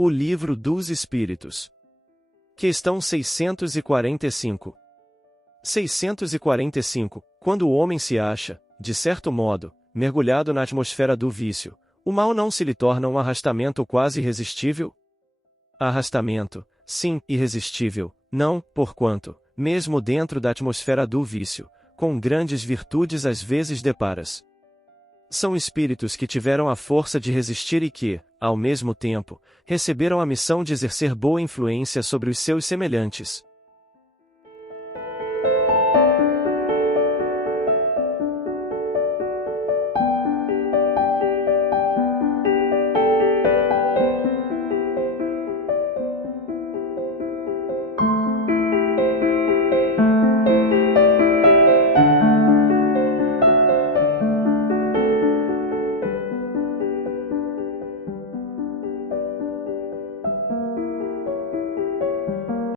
O Livro dos Espíritos. Questão 645. 645. Quando o homem se acha, de certo modo, mergulhado na atmosfera do vício, o mal não se lhe torna um arrastamento quase irresistível? Arrastamento, sim, irresistível, não, porquanto, mesmo dentro da atmosfera do vício, com grandes virtudes às vezes deparas. São espíritos que tiveram a força de resistir e que, ao mesmo tempo, receberam a missão de exercer boa influência sobre os seus semelhantes.